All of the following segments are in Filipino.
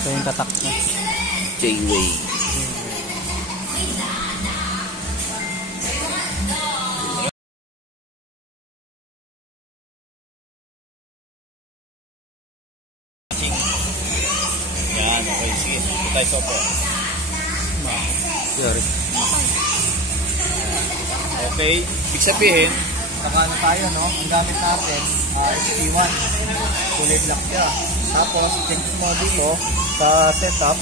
Ito yung tatak niya. J-Way. Yan, okay. Sige. Ito tayo sopo. Sorry. Okay. Ibig sabihin, Nakano tayo, no? Ang gamit natin, SP1. Kulay black siya. Tapos, check mo dito sa setup.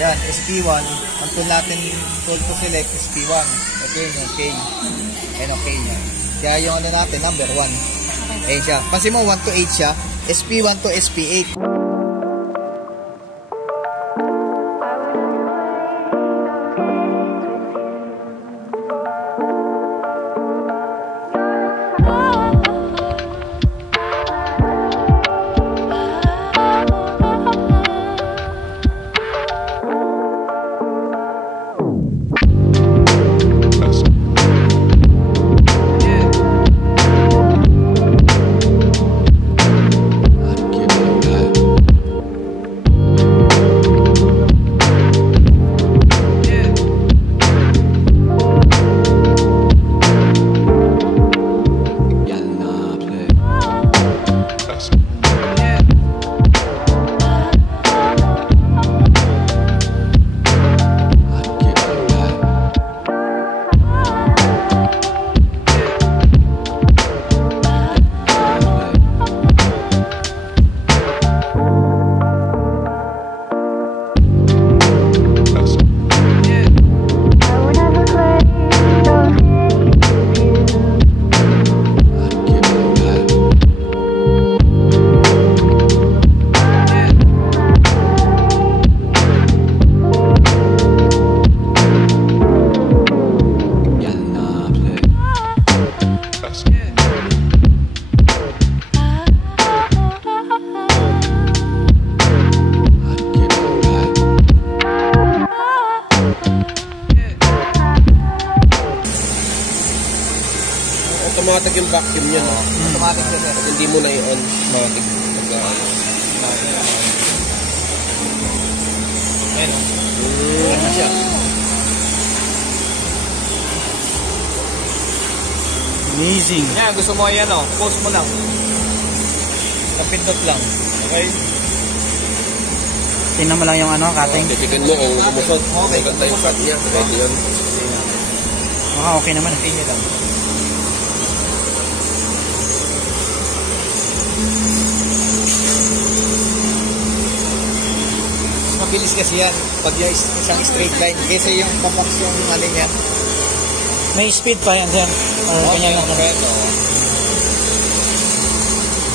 Ayan, SP1. Ang tool natin, tool to select, SP1. Ito yun yung K. Ayan, okay niya. Kaya yung ano natin, number 1. Ayan siya. Pansin mo, 1 to 8 siya. SP1 to SP8. Automatic yung vacuum niya, no? Automatic siya, sir. Hindi mo na i-on. Automatic. Ayan. Ano siya? Amazing. Yan, gusto mo yan, oh. Post mo lang. Kapindot lang. Okay? Tingnan mo lang yung ano, cutting. Titikin mo kung kumusot. Okay, ganda yung cut niya. Pwede yun. Okay naman. Tingnan lang. Mabilis kasi yan pag yung isang straight line kaysa yung papax yung ano niya. May speed pa yan, sir. Or ganyan lang.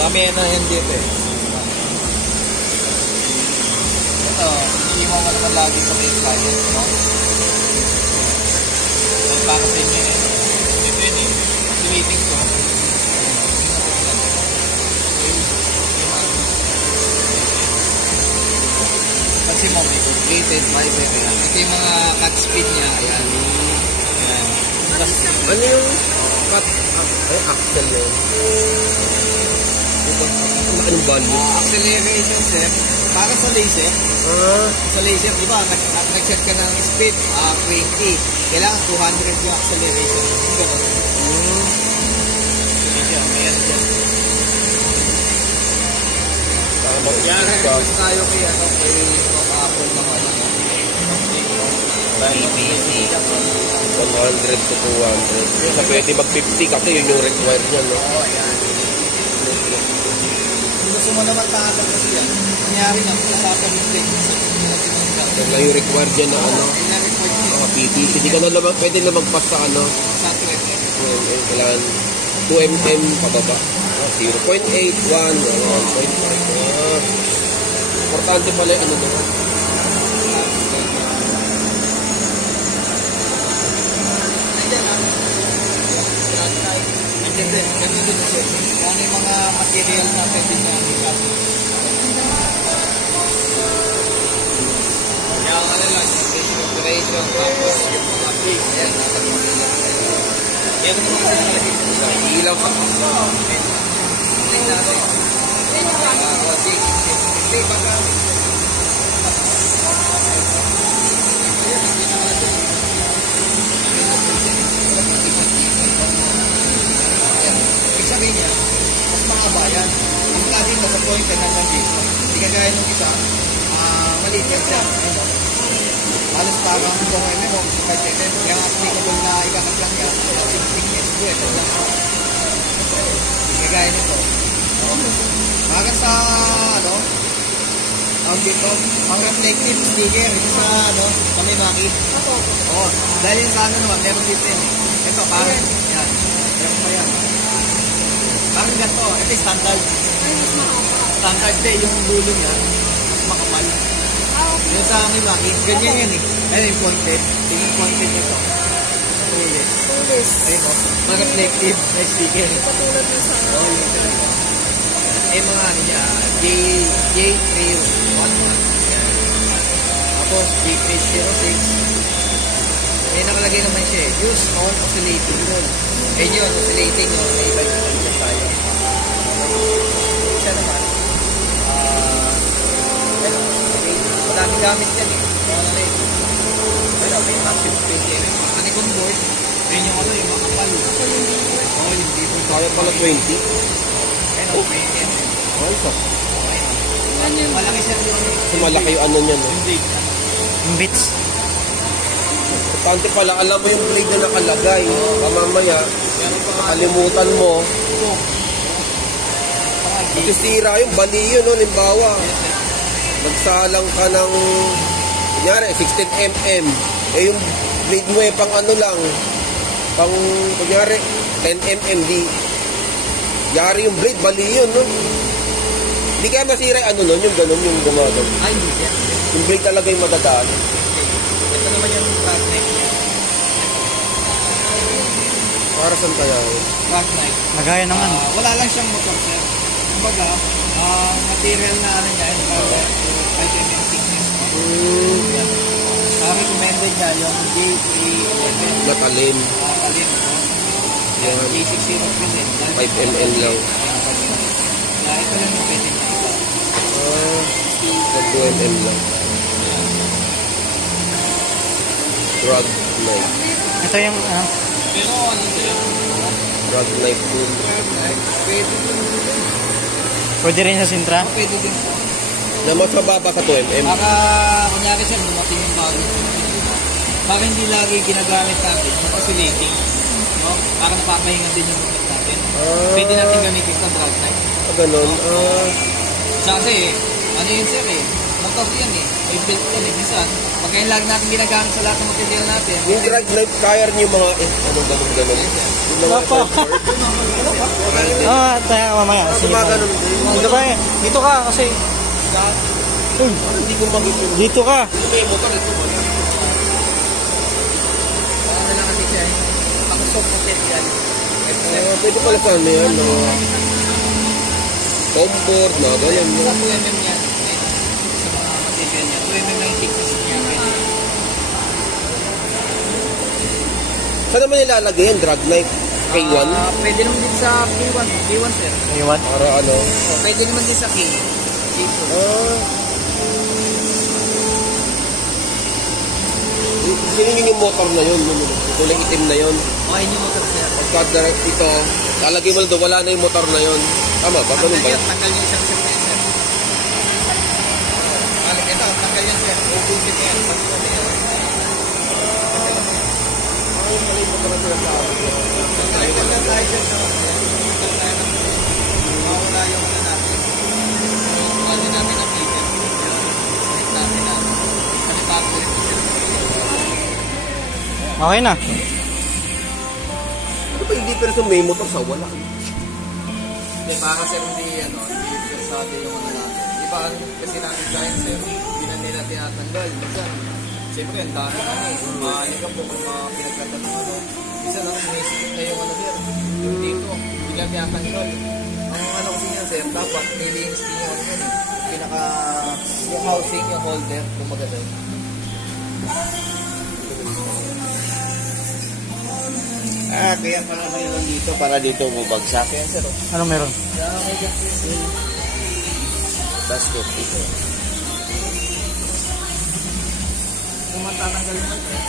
Kami na yan dito eh. Ito, iiwan ko naman lagi sa may client, no? Para sa inyo yan. Ito yun eh. Siliting ko. Kasi mo may complicated, may very. Ito yung mga cut speed niya. Ayan. Ayan. Ano yung cut? Ay, axle na yun. Anong value? Acceleration, sir. Para sa laser. Sa laser, di ba? Nag-set ka ng speed, 20. Kailangan 200 yung acceleration. Hindi siya. Mayroon siya. Yan, request tayo kay Apple na ano. ABC. 100 to 200. Sa pwede mag-50 kasi yun yung required niya, no? Oo, ayan. Kung gusto mo naman taasan kasi yan, nangyari na, kasapag yung plate mo sa Yan lang yung required niya na ano. PPC. Hindi ka na lamang, pwede na magpas sa ano. Sa 20. Kailangan 2mm pababa. 0.8, 1, 1.5. Importante pala yung ano naman. Ganun din kasi. Ano yung mga material na pwede na i-copy. Kaya ang ano lang, station operation, tapos yung mga big, yan, nakatulong lang. Yan ang mga nakalagay sa nila. Ilaw ka. Tingnan natin. Big, baka pointed hanggang dito. Hindi kagaya nung isa, maliit yan siya. Ayun, no? Halos parang kung mo, kaya nga applicable na ikakat lang yan, kasi thickness ko, ito lang ako. Kagaya nito. Hanggang sa, ang dito, ang reflective sticker, ito sa, sa may maki. Oo, dahil yun sa naman, meron dito yun. Ito, parang, yan. Meron pa yan. Parang ganito, ito yung standard. Standard din, yung dulo niya, mas makapal. Yung sa may maki, ganyan yan eh. Ayun yung pointed. Yung pointed nito. Tulis. Ayun o, reflective na sticker. Patulad na sa... Oo, yun talaga. Eh mga ano niya, J311. Tapos J306. Eh nakalagay naman siya eh. Use on oscillating mode. Eh yun, oscillating mode. May iba yung concept tayo. Isa naman. Madami gamit yan eh. Pero may massive space yan eh. Manikong board. Ayun yung ano yung makapal. Oo, yung dito. Kaya pala 20. Ayun, may yan eh. Ay, so. Malaki siya yun eh. So, malaki yung ano niya, no? Yung big. Yung bits. Importante pala, alam mo yung blade na nakalagay. Mamamaya, nakalimutan mo. Kasi sira yung bali yun, no? Limbawa, magsalang ka ng, kunyari, 16mm. Eh, yung blade mo eh, pang ano lang, pang, kunyari, 10mm, di. Yari yung blade, bali yun, no? Hindi kaya masira yung ano nun, yung ganun, yung gumagano. Ay, hindi siya. Yung blade talaga yung madadaan. Ito naman yung front neck niya. Para saan kaya yun? Front neck. Nagaya naman. Wala lang siyang motor, sir. Kumbaga, material na ano niya, yung 5mm thickness. Recommended niya yung J311. Matalim. Matalim. Yan. J60 din. 5mm lang. Ito lang yung pwede niya. Pag 2mm lang. Drug knife. Ito yung, Pero ano sir? Drug knife tool. Pwede din. pwede rin sa Sintra. Pwede din. Na mas mababa sa 2mm. Para, kunyari sir, dumating yung bago. Para hindi lagi ginagamit natin yung oscillating. No? Para napapahinga din yung motor natin. Pwede natin gamitin sa drug knife. Ganun. Kasi, ano yun sir eh, motor yan eh, may built yan eh, minsan, pag ngayon lang natin ginagamit sa lahat ng material natin. Yung drug knife, kaya rin yung mga, ganun. Yung mga Tayo mamaya. Sige pa. ganun din. Dito ka eh. Dito ka kasi. Hindi ko mag-ipin. Dito ka. May motor ito mo. Ano lang kasi siya eh, pang soft material. Pwede pala sa ano yan, no? Comfort, na ganun. Sa 2mm yan, sa mga material niya, 2mm na yung thickness niya. Saan naman nilalagay yung drug knife? K1? Pwede naman din sa K1, K1 sir. Iwan. Para ano? Pwede naman din sa K. Sino yung motor na yun? Kulay itim na yun. Okay yung motor sir. Pagka ito, lalagay mo doon, wala na yung motor na yun. Tama ba? Ganun ba? Tanggal yung isang sir na yun sir. Ito, tanggal yan sir. Ubuntin yan. Tanggal tayo sir. Mawala yung ano natin. Ano natin ang ticket. Select natin na. Kami factory po sir. Okay na. Ano ba yung difference ng may motor sa wala? Hindi, baka sir hindi interesado yung ano natin. Di ba kasi natin dahil sir, hindi na nila tinatanggal. Minsan, siyempre ang dami na eh. Mahali ka po kung mga pinagtatanong ano. Minsan ako sumisikip na yung ano sir. Yung dito, hindi ka tinatanggal. Ang ano kasi niya sir, dapat nilinis din yung ano yun eh. Pinaka, yung housing, yung holder, kumaga doon. Kaya pala mayroon dito para dito bumagsak. Kaya sir, Anong meron? kaya may gastos. Basket dito. Kung matatanggal naman sir.